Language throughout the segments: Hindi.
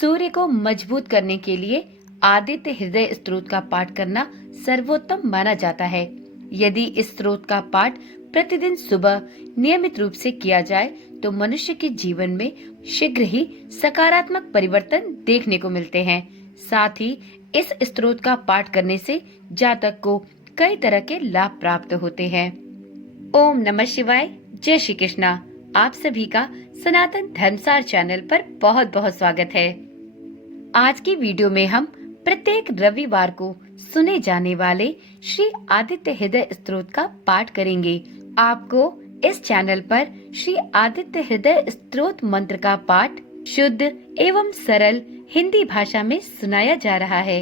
सूर्य को मजबूत करने के लिए आदित्य हृदय स्तोत्र का पाठ करना सर्वोत्तम माना जाता है। यदि इस स्तोत्र का पाठ प्रतिदिन सुबह नियमित रूप से किया जाए तो मनुष्य के जीवन में शीघ्र ही सकारात्मक परिवर्तन देखने को मिलते हैं। साथ ही इस स्तोत्र का पाठ करने से जातक को कई तरह के लाभ प्राप्त होते हैं। ओम नमः शिवाय। जय श्री कृष्णा। आप सभी का सनातन धर्मसार चैनल पर बहुत बहुत स्वागत है। आज की वीडियो में हम प्रत्येक रविवार को सुने जाने वाले श्री आदित्य हृदय स्तोत्र का पाठ करेंगे। आपको इस चैनल पर श्री आदित्य हृदय स्तोत्र मंत्र का पाठ शुद्ध एवं सरल हिंदी भाषा में सुनाया जा रहा है।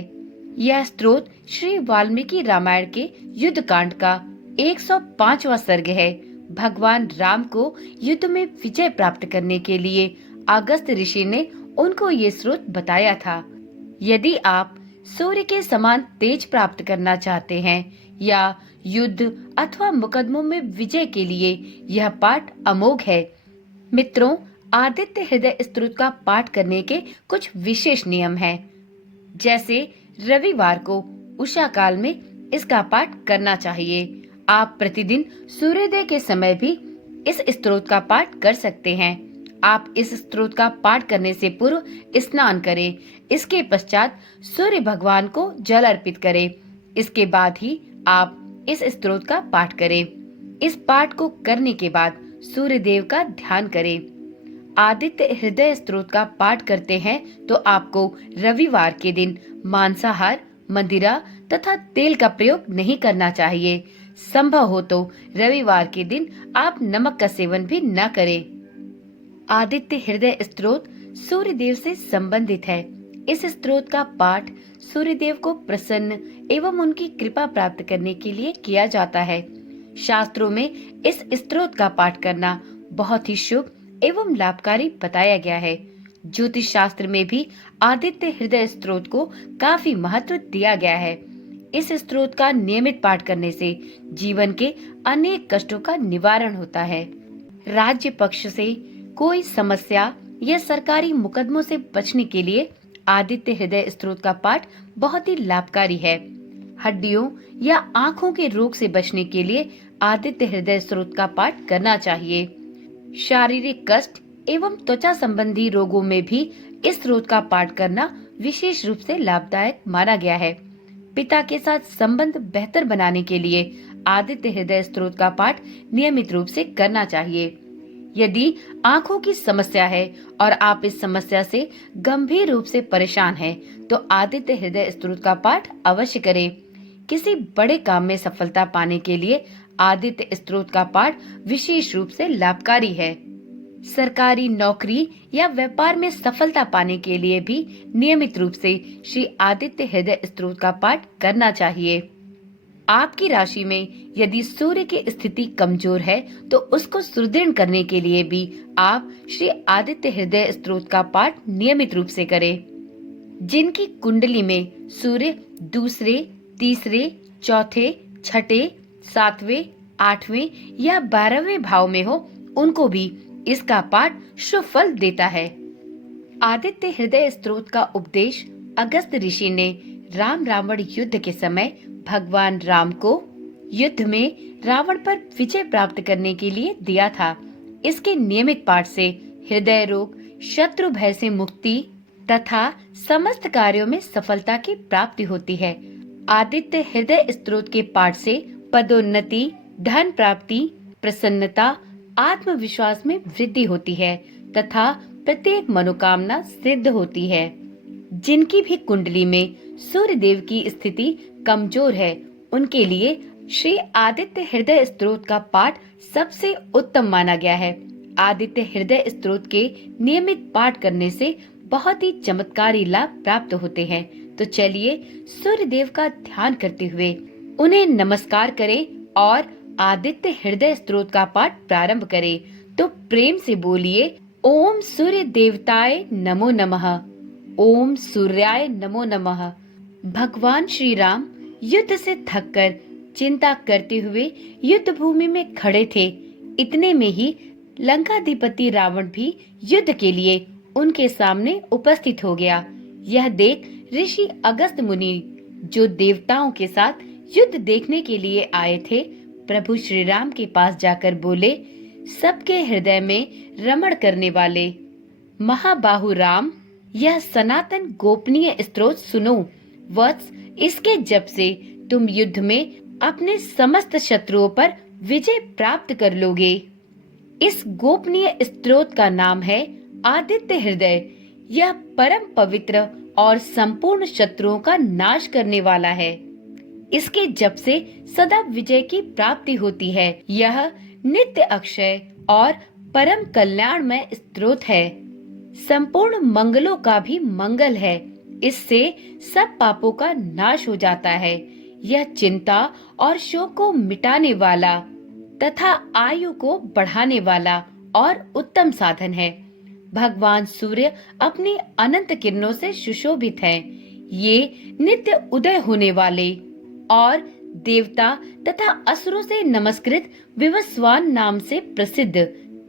यह स्तोत्र श्री वाल्मीकि रामायण के युद्ध कांड का 105वां सर्ग है। भगवान राम को युद्ध में विजय प्राप्त करने के लिए अगस्त्य ऋषि ने उनको ये स्तोत्र बताया था। यदि आप सूर्य के समान तेज प्राप्त करना चाहते हैं या युद्ध अथवा मुकदमों में विजय के लिए यह पाठ अमोघ है। मित्रों, आदित्य हृदय स्तोत्र का पाठ करने के कुछ विशेष नियम हैं। जैसे रविवार को उषा काल में इसका पाठ करना चाहिए। आप प्रतिदिन सूर्योदय के समय भी इस स्तोत्र का पाठ कर सकते हैं। आप इस स्तोत्र का पाठ करने से पूर्व स्नान करें। इसके पश्चात सूर्य भगवान को जल अर्पित करें। इसके बाद ही आप इस स्तोत्र का पाठ करें। इस पाठ को करने के बाद सूर्य देव का ध्यान करें। आदित्य हृदय स्तोत्र का पाठ करते हैं तो आपको रविवार के दिन मांसाहार, मदिरा तथा तेल का प्रयोग नहीं करना चाहिए। संभव हो तो रविवार के दिन आप नमक का सेवन भी न करें। आदित्य हृदय स्तोत्र सूर्य देव से संबंधित है। इस स्तोत्र का पाठ सूर्य देव को प्रसन्न एवं उनकी कृपा प्राप्त करने के लिए किया जाता है। शास्त्रों में इस स्तोत्र का पाठ करना बहुत ही शुभ एवं लाभकारी बताया गया है। ज्योतिष शास्त्र में भी आदित्य हृदय स्तोत्र को काफी महत्व दिया गया है। इस स्तोत्र का नियमित पाठ करने से जीवन के अनेक कष्टों का निवारण होता है। राज्य पक्ष से कोई समस्या या सरकारी मुकदमों से बचने के लिए आदित्य हृदय स्तोत्र का पाठ बहुत ही लाभकारी है। हड्डियों या आँखों के रोग से बचने के लिए आदित्य हृदय स्तोत्र का पाठ करना चाहिए। शारीरिक कष्ट एवं त्वचा संबंधी रोगों में भी इस स्तोत्र का पाठ करना विशेष रूप से लाभदायक माना गया है। पिता के साथ संबंध बेहतर बनाने के लिए आदित्य हृदय स्तोत्र का पाठ नियमित रूप से करना चाहिए। यदि आँखों की समस्या है और आप इस समस्या से गंभीर रूप से परेशान हैं, तो आदित्य हृदय स्तोत्र का पाठ अवश्य करें। किसी बड़े काम में सफलता पाने के लिए आदित्य स्तोत्र का पाठ विशेष रूप से लाभकारी है। सरकारी नौकरी या व्यापार में सफलता पाने के लिए भी नियमित रूप से श्री आदित्य हृदय स्तोत्र का पाठ करना चाहिए। आपकी राशि में यदि सूर्य की स्थिति कमजोर है तो उसको सुदृढ़ करने के लिए भी आप श्री आदित्य हृदय स्तोत्र का पाठ नियमित रूप से करें। जिनकी कुंडली में सूर्य दूसरे, तीसरे, चौथे, छठे, 7वें, 8वें या 12वें भाव में हो, उनको भी इसका पाठ शुभ फल देता है। आदित्य हृदय स्तोत्र का उपदेश अगस्त्य ऋषि ने राम रावण युद्ध के समय भगवान राम को युद्ध में रावण पर विजय प्राप्त करने के लिए दिया था। इसके नियमित पाठ से हृदय रोग, शत्रु भय से मुक्ति तथा समस्त कार्यों में सफलता की प्राप्ति होती है। आदित्य हृदय स्तोत्र के पाठ से पदोन्नति, धन प्राप्ति, प्रसन्नता, आत्मविश्वास में वृद्धि होती है तथा प्रत्येक मनोकामना सिद्ध होती है। जिनकी भी कुंडली में सूर्य देव की स्थिति कमजोर है, उनके लिए श्री आदित्य हृदय स्तोत्र का पाठ सबसे उत्तम माना गया है। आदित्य हृदय स्तोत्र के नियमित पाठ करने से बहुत ही चमत्कारी लाभ प्राप्त होते हैं। तो चलिए सूर्य देव का ध्यान करते हुए उन्हें नमस्कार करें और आदित्य हृदय स्तोत्र का पाठ प्रारंभ करें। तो प्रेम से बोलिए, ओम सूर्य देवताय नमो नमः, ओम सूर्याय नमो नमः। भगवान श्री राम युद्ध से थककर चिंता करते हुए युद्ध भूमि में खड़े थे। इतने में ही लंकाधिपति रावण भी युद्ध के लिए उनके सामने उपस्थित हो गया। यह देख ऋषि अगस्त्य मुनि, जो देवताओं के साथ युद्ध देखने के लिए आए थे, प्रभु श्री राम के पास जाकर बोले, सबके हृदय में रमण करने वाले महाबाहु राम, यह सनातन गोपनीय स्तोत्र सुनो। वत्स, इसके जप से तुम युद्ध में अपने समस्त शत्रुओं पर विजय प्राप्त कर लोगे। इस गोपनीय स्तोत्र का नाम है आदित्य हृदय। यह परम पवित्र और संपूर्ण शत्रुओं का नाश करने वाला है। इसके जप से सदा विजय की प्राप्ति होती है। यह नित्य अक्षय और परम कल्याणमय स्तोत्र है। संपूर्ण मंगलों का भी मंगल है। इससे सब पापों का नाश हो जाता है। यह चिंता और शोक को मिटाने वाला तथा आयु को बढ़ाने वाला और उत्तम साधन है। भगवान सूर्य अपनी अनंत किरणों से सुशोभित हैं। ये नित्य उदय होने वाले और देवता तथा असुरों से नमस्कृत विवस्वान नाम से प्रसिद्ध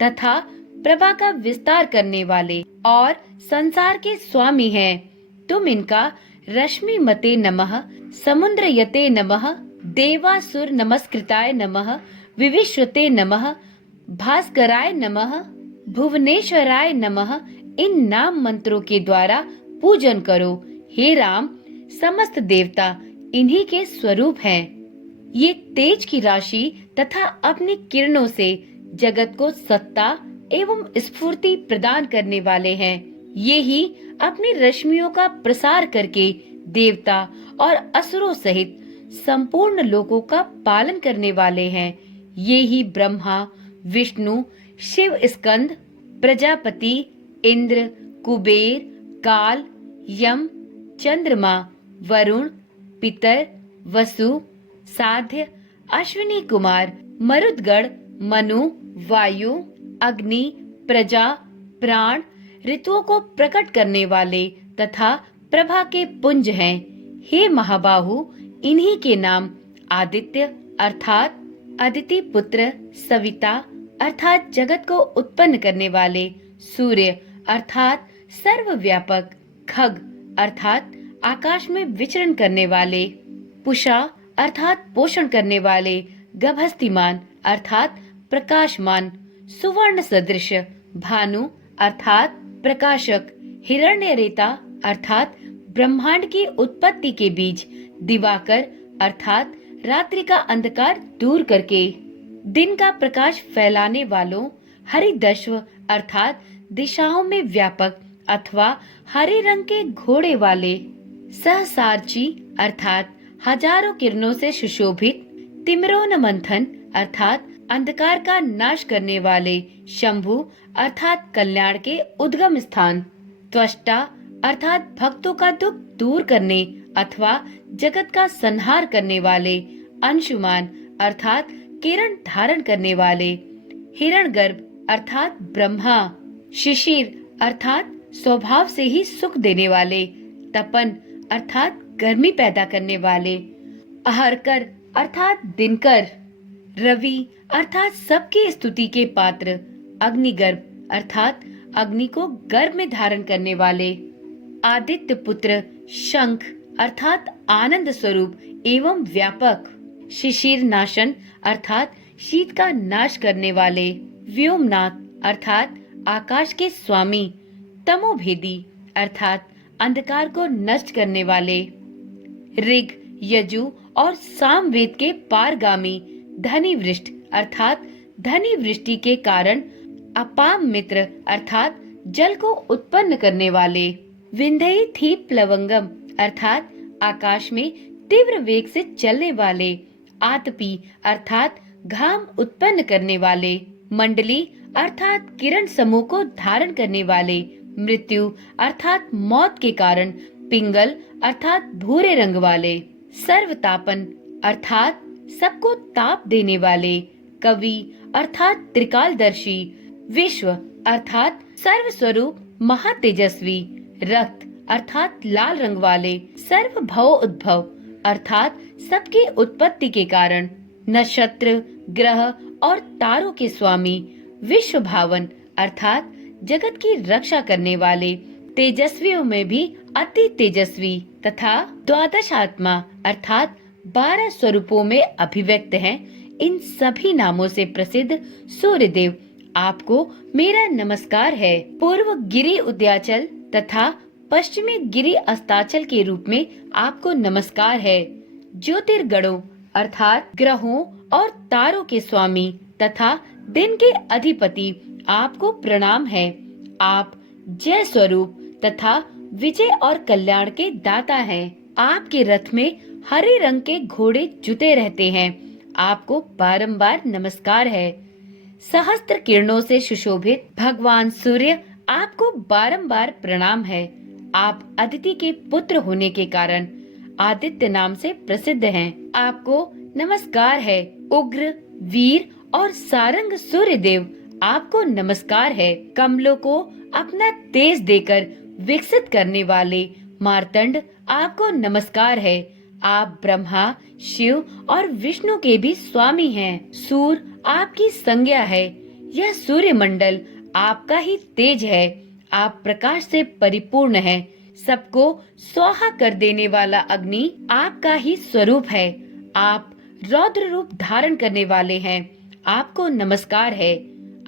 तथा प्रभा का विस्तार करने वाले और संसार के स्वामी हैं। तुम इनका रश्मि मते नमः, समुद्र यते नमः, देवासुर नमस्कृताय नमः, विविश्वते नमः, भास्कराय नमः, भुवनेश्वराय नमः, इन नाम मंत्रों के द्वारा पूजन करो। हे राम, समस्त देवता इन्हीं के स्वरूप हैं। ये तेज की राशि तथा अपनी किरणों से जगत को सत्ता एवं स्फूर्ति प्रदान करने वाले हैं। ये ही अपनी रश्मियों का प्रसार करके देवता और असुरों सहित संपूर्ण लोकों का पालन करने वाले हैं। ये ही ब्रह्मा, विष्णु, शिव स्कंद, प्रजापति, इंद्र, कुबेर, काल, यम, चंद्रमा, वरुण, पितर, वसु, साध्य, अश्विनी कुमार, मरुदगण, मनु, वायु, अग्नि, प्रजा, प्राण, ऋतुओं को प्रकट करने वाले तथा प्रभा के पुंज हैं। हे महाबाहु, इन्हीं के नाम आदित्य अर्थात अदिति पुत्र, सविता अर्थात जगत को उत्पन्न करने वाले, सूर्य अर्थात सर्वव्यापक, खग अर्थात आकाश में विचरण करने वाले, पुषा अर्थात पोषण करने वाले, गभस्तिमान अर्थात प्रकाशमान, सुवर्ण सदृश, भानु अर्थात प्रकाशक, हिरण्यरेता अर्थात ब्रह्मांड की उत्पत्ति के बीज, दिवाकर अर्थात रात्रि का अंधकार दूर करके दिन का प्रकाश फैलाने वालों, हरिदश्व अर्थात दिशाओं में व्यापक अथवा हरे रंग के घोड़े वाले, सहसारची अर्थात हजारों किरणों से सुशोभित, तिमरोन मंथन अर्थात अंधकार का नाश करने वाले, शंभु अर्थात कल्याण के उद्गम स्थान, त्वष्टा अर्थात भक्तों का दुख दूर करने अथवा जगत का संहार करने वाले, अंशुमान अर्थात किरण धारण करने वाले, हिरण्यगर्भ अर्थात ब्रह्मा, शिशिर अर्थात स्वभाव से ही सुख देने वाले, तपन अर्थात गर्मी पैदा करने वाले, अहरकर अर्थात दिनकर, रवि अर्थात सबकी स्तुति के पात्र, अग्निगर्भ अर्थात अग्नि को गर्भ में धारण करने वाले, आदित्य पुत्र, शंख अर्थात आनंद स्वरूप एवं व्यापक, शिशिर नाशन अर्थात शीत का नाश करने वाले, व्योमनाथ अर्थात आकाश के स्वामी, तमोभेदी अर्थात अंधकार को नष्ट करने वाले, ऋग, यजु और सामवेद के पारगामी, धनी वृष्ट अर्थात धनी वृष्टि के कारण अपाम मित्र अर्थात जल को उत्पन्न करने वाले, विंध्यई थी प्लवंगम अर्थात आकाश में तीव्र वेग से चलने वाले, आतपी अर्थात घाम उत्पन्न करने वाले, मंडली अर्थात किरण समूह को धारण करने वाले, मृत्यु अर्थात मौत के कारण, पिंगल अर्थात भूरे रंग वाले, सर्वतापन अर्थात सबको ताप देने वाले, कवि अर्थात त्रिकालदर्शी, विश्व अर्थात सर्वस्वरूप महातेजस्वी, रक्त अर्थात लाल रंग वाले, सर्व भव उद्भव अर्थात सबकी उत्पत्ति के कारण, नक्षत्र, ग्रह और तारों के स्वामी, विश्व भावन अर्थात जगत की रक्षा करने वाले तेजस्वियों में भी अति तेजस्वी तथा द्वादश आत्मा अर्थात 12 स्वरूपों में अभिव्यक्त हैं। इन सभी नामों से प्रसिद्ध सूर्यदेव आपको मेरा नमस्कार है। पूर्व गिरि उद्याचल तथा पश्चिमी गिरि अस्ताचल के रूप में आपको नमस्कार है। ज्योतिर्गणों अर्थात ग्रहों और तारों के स्वामी तथा दिन के अधिपति आपको प्रणाम है। आप जय स्वरूप तथा विजय और कल्याण के दाता हैं। आपके रथ में हरे रंग के घोड़े जुते रहते हैं। आपको बारंबार नमस्कार है। सहस्त्र किरणों से सुशोभित भगवान सूर्य आपको बारंबार प्रणाम है। आप अदिति के पुत्र होने के कारण आदित्य नाम से प्रसिद्ध हैं। आपको नमस्कार है। उग्र वीर और सारंग सूर्य देव आपको नमस्कार है। कमलों को अपना तेज देकर विकसित करने वाले मार्तंड आपको नमस्कार है। आप ब्रह्मा शिव और विष्णु के भी स्वामी हैं। सूर्य आपकी संज्ञा है। यह सूर्य मंडल आपका ही तेज है। आप प्रकाश से परिपूर्ण हैं। सबको स्वाहा कर देने वाला अग्नि आपका ही स्वरूप है। आप रौद्र रूप धारण करने वाले हैं। आपको नमस्कार है।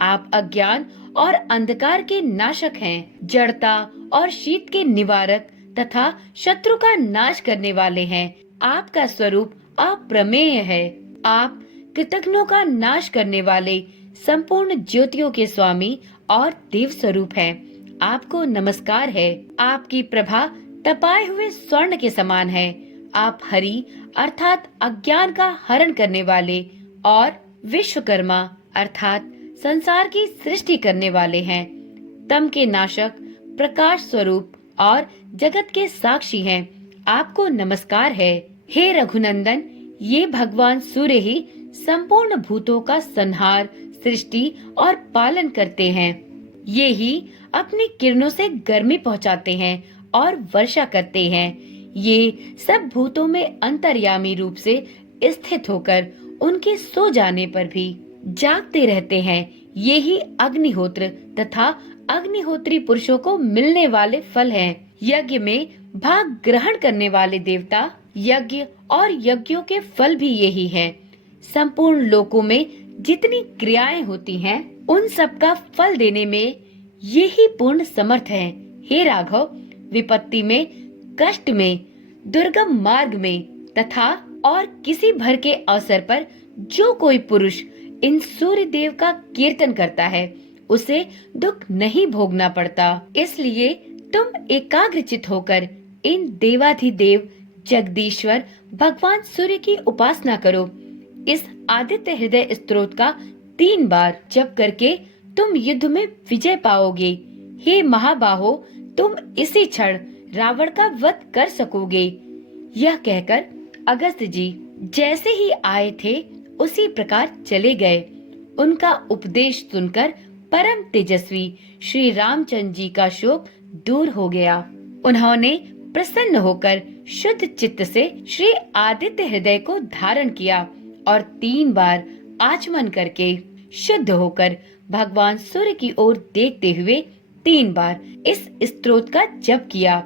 आप अज्ञान और अंधकार के नाशक हैं। जड़ता और शीत के निवारक तथा शत्रु का नाश करने वाले हैं। आपका स्वरूप अप्रमेय है। आप कृतघ्नों का नाश करने वाले संपूर्ण ज्योतियों के स्वामी और देव स्वरूप हैं। आपको नमस्कार है। आपकी प्रभा तपाए हुए स्वर्ण के समान है। आप हरि अर्थात अज्ञान का हरण करने वाले और विश्वकर्मा अर्थात संसार की सृष्टि करने वाले हैं। तम के नाशक प्रकाश स्वरूप और जगत के साक्षी हैं। आपको नमस्कार है। हे रघुनंदन, ये भगवान सूर्य ही संपूर्ण भूतों का संहार सृष्टि और पालन करते हैं। ये ही अपनी किरणों से गर्मी पहुंचाते हैं और वर्षा करते हैं। ये सब भूतों में अंतर्यामी रूप से स्थित होकर उनके सो जाने पर भी जागते रहते हैं। ये ही अग्निहोत्र तथा अग्निहोत्री पुरुषों को मिलने वाले फल हैं। यज्ञ में भाग ग्रहण करने वाले देवता यज्ञ और यज्ञों के फल भी यही हैं। संपूर्ण लोकों में जितनी क्रियाएं होती हैं, उन सब का फल देने में यही पूर्ण समर्थ है। हे राघव, विपत्ति में, कष्ट में, दुर्गम मार्ग में तथा और किसी भर के अवसर पर जो कोई पुरुष इन सूर्य देव का कीर्तन करता है, उसे दुख नहीं भोगना पड़ता। इसलिए तुम एकाग्रचित होकर इन देवाधिदेव जगदीश्वर भगवान सूर्य की उपासना करो। इस आदित्य हृदय स्तोत्र का 3 बार जप करके तुम युद्ध में विजय पाओगे। हे महाबाहो, तुम इसी क्षण रावण का वध कर सकोगे। यह कहकर अगस्त्य जी जैसे ही आए थे उसी प्रकार चले गए। उनका उपदेश सुनकर परम तेजस्वी श्री रामचंद्र जी का शोक दूर हो गया। उन्होंने प्रसन्न होकर शुद्ध चित्त से श्री आदित्य हृदय को धारण किया और 3 बार आचमन करके शुद्ध होकर भगवान सूर्य की ओर देखते हुए 3 बार इस स्तोत्र का जप किया।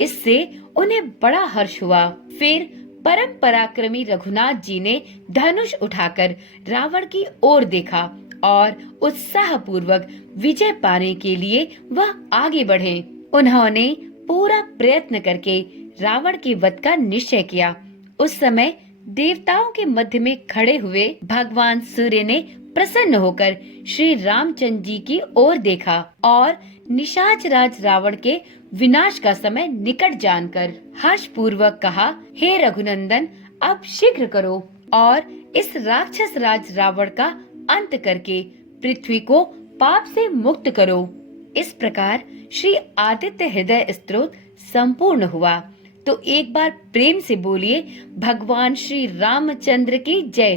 इससे उन्हें बड़ा हर्ष हुआ। फिर परम पराक्रमी रघुनाथ जी ने धनुष उठाकर रावण की ओर देखा और उत्साह पूर्वक विजय पाने के लिए वह आगे बढ़े। उन्होंने पूरा प्रयत्न करके रावण के वध का निश्चय किया। उस समय देवताओं के मध्य में खड़े हुए भगवान सूर्य ने प्रसन्न होकर श्री रामचंद्र जी की ओर देखा और निशाच राज रावण के विनाश का समय निकट जानकर हर्ष पूर्वक कहा, हे रघुनंदन, अब शीघ्र करो और इस राक्षस राज रावण का अंत करके पृथ्वी को पाप से मुक्त करो। इस प्रकार श्री आदित्य हृदय स्तोत्र संपूर्ण हुआ। तो एक बार प्रेम से बोलिए, भगवान श्री रामचंद्र की जय,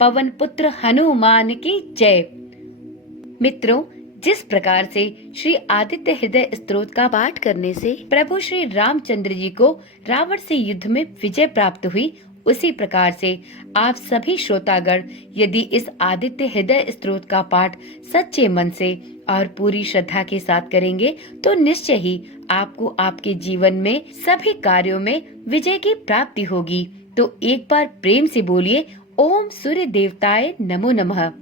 पवन पुत्र हनुमान की जय। मित्रों, जिस प्रकार से श्री आदित्य हृदय स्तोत्र का पाठ करने से प्रभु श्री रामचंद्र जी को रावण से युद्ध में विजय प्राप्त हुई, उसी प्रकार से आप सभी श्रोतागण यदि इस आदित्य हृदय स्तोत्र का पाठ सच्चे मन से और पूरी श्रद्धा के साथ करेंगे तो निश्चय ही आपको आपके जीवन में सभी कार्यों में विजय की प्राप्ति होगी। तो एक बार प्रेम से बोलिए, ओम सूर्य देवताय नमो नमः।